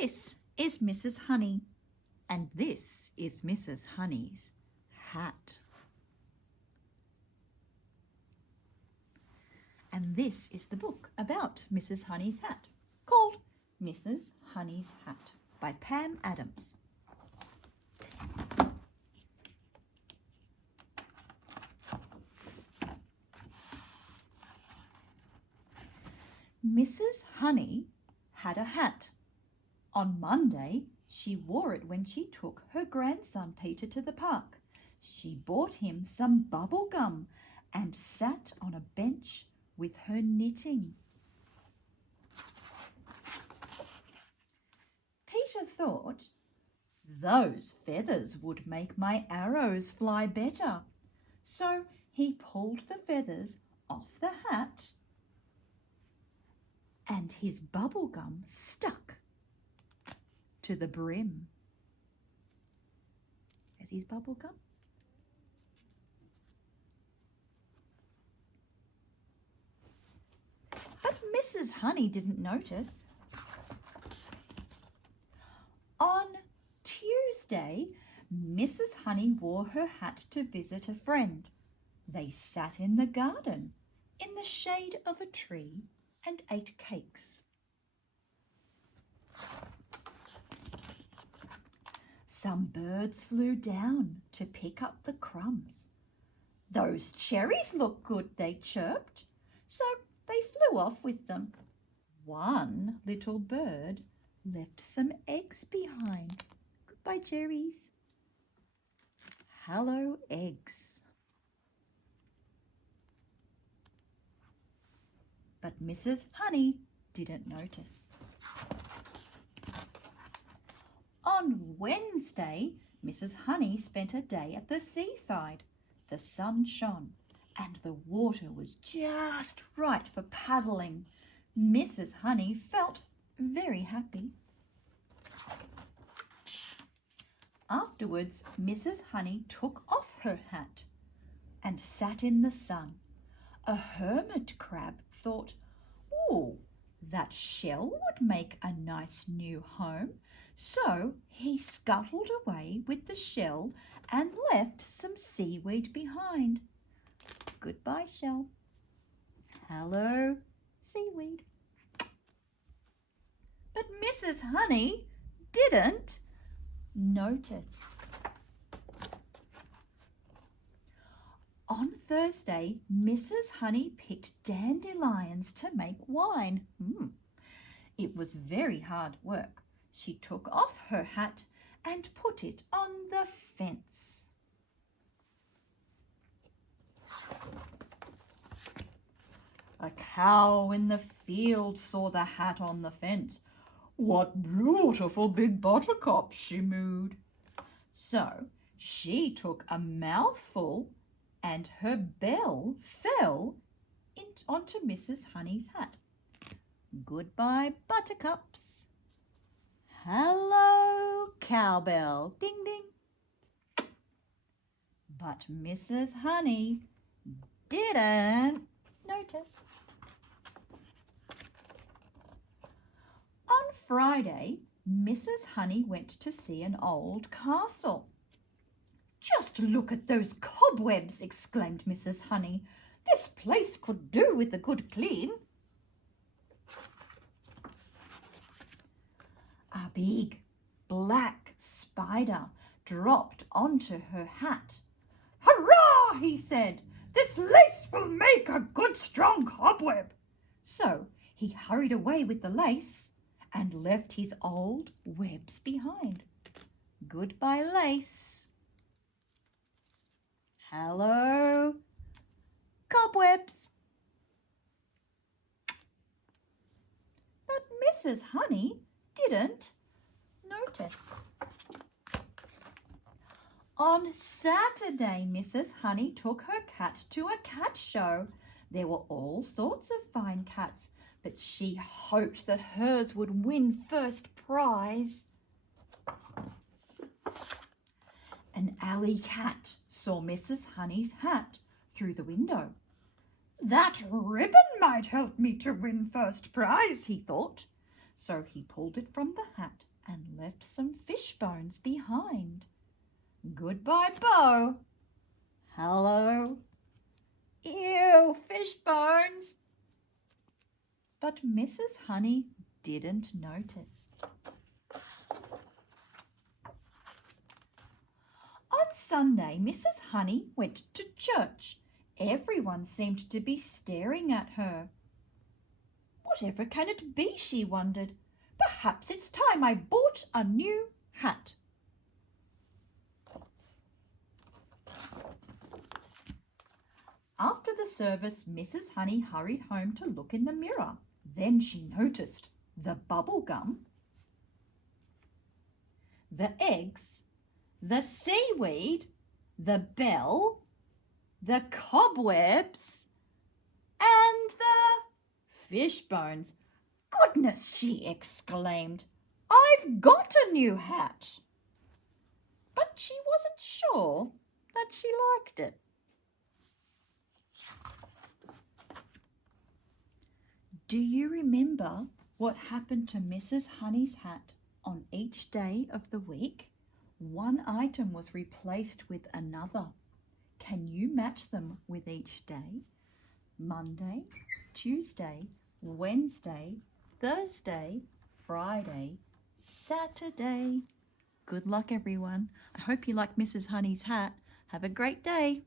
This is Mrs. Honey, and this is Mrs. Honey's hat. And this is the book about Mrs. Honey's hat, called Mrs. Honey's Hat by Pam Adams. Mrs. Honey had a hat. On Monday, she wore it when she took her grandson Peter to the park. She bought him some bubble gum and sat on a bench with her knitting. Peter thought, those feathers would make my arrows fly better. So he pulled the feathers off the hat and his bubble gum stuck to the brim. There's his bubble gum. But Mrs. Honey didn't notice. On Tuesday, Mrs. Honey wore her hat to visit a friend. They sat in the garden, in the shade of a tree, and ate cakes. Some birds flew down to pick up the crumbs. Those cherries look good, they chirped, so they flew off with them. One little bird left some eggs behind. Goodbye, cherries. Hello, eggs. But Mrs. Honey didn't notice. On Wednesday, Mrs. Honey spent a day at the seaside. The sun shone and the water was just right for paddling. Mrs. Honey felt very happy. Afterwards, Mrs. Honey took off her hat and sat in the sun. A hermit crab thought, "Oh, that shell would make a nice new home." So he scuttled away with the shell and left some seaweed behind. Goodbye, shell. Hello, seaweed. But Mrs. Honey didn't notice. On Thursday, Mrs. Honey picked dandelions to make wine. It was very hard work. She took off her hat and put it on the fence. A cow in the field saw the hat on the fence. "What beautiful big buttercups," she mooed. So she took a mouthful and her bell fell onto Mrs. Honey's hat. Goodbye, buttercups. Hello, cowbell. Ding, ding. But Mrs. Honey didn't notice. On Friday, Mrs. Honey went to see an old castle. "Just look at those cobwebs," exclaimed Mrs. Honey. "This place could do with a good clean." A big black spider dropped onto her hat. "Hurrah!" he said. "This lace will make a good strong cobweb." So he hurried away with the lace and left his old webs behind. Goodbye, lace. Hello, cobwebs. But Mrs. Honey didn't notice. On Saturday, Mrs. Honey took her cat to a cat show. There were all sorts of fine cats, but she hoped that hers would win first prize. An alley cat saw Mrs. Honey's hat through the window. "That ribbon might help me to win first prize," he thought. So he pulled it from the hat and left some fish bones behind. Goodbye, Bo. Hello. Ew, fish bones. But Mrs. Honey didn't notice. On Sunday, Mrs. Honey went to church. Everyone seemed to be staring at her. Whatever can it be, she wondered. Perhaps it's time I bought a new hat. After the service, Mrs. Honey hurried home to look in the mirror. Then she noticed the bubble gum, the eggs, the seaweed, the bell, the cobwebs, and the fish bones. Goodness, she exclaimed, I've got a new hat. But she wasn't sure that she liked it. Do you remember what happened to Mrs. Honey's hat on each day of the week? One item was replaced with another. Can you match them with each day? Monday, Tuesday, Wednesday, Thursday, Friday, Saturday. Good luck, everyone. I hope you like Mrs. Honey's hat. Have a great day.